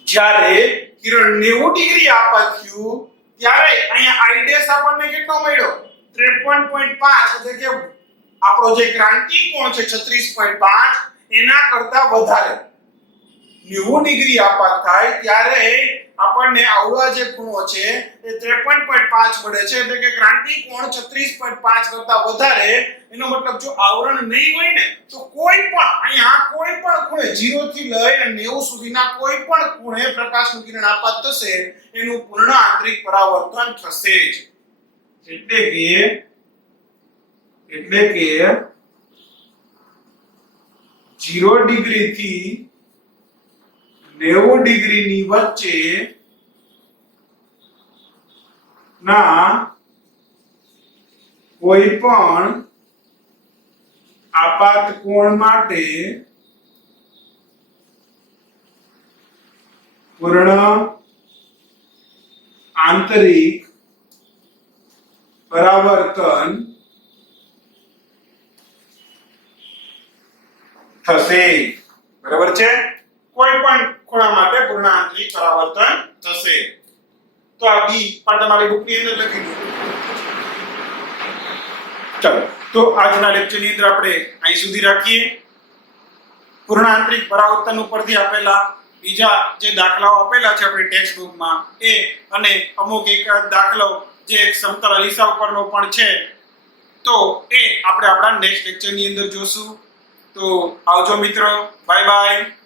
જ્યારે કિરણ 90 ડિગ્રી આપાત થયું ત્યારે અહીંયા i ડેશ આપણને કેટલો મળ્યો 53.5 એટલે કે આપણો જે ક્રાંતિ કોણ છે 36.5 એના કરતા વધારે 90 ડિગ્રી આપાત થાય ત્યારે આપણને આવડા જે ખૂણો છે એ 53.5 મળે છે એટલે કે ક્રાંતિ કોણ 36.5 કરતા વધારે એનો મતલબ જો આવરણ નહીં હોય ને તો કોઈ પણ અહીંયા કોઈ પણ ખૂણે 0 થી લઈને 90 સુધીના કોઈ પણ ખૂણે પ્રકાશનું કિરણ આપાત થશે એનું પૂર્ણ આંતરિક પરાવર્તન થશે જ એટલે કે 0 ડિગ્રી થી 90 ડિગ્રીની વચ્ચે ના કોઈ પણ આપાત કોણ માટે પૂર્ણ આંતરિક પરાવર્તન થશે બરાબર છે કોઈ પણ ખૂણા માટે પૂર્ણ આંતરિક પરાવર્તન થશે તો આ બી પણ તમારી બુકની અંદર લખી દો ચલો તો આજના લેક્ચરની અંદર આપણે અહીં સુધી રાખીએ પૂર્ણ આંતરિક પરાવર્તન ઉપરથી આપેલા બીજા જે દાખલાઓ આપેલા છે આપણી ટેક્સ્ટ બુકમાં એ અને અમુક એક દાખલો જે એક સમતલ અરીસા ઉપરનો પણ છે તો એ આપણે આપણા નેક્સ્ટ લેક્ચરની અંદર જોશું તો આવજો મિત્રો બાય બાય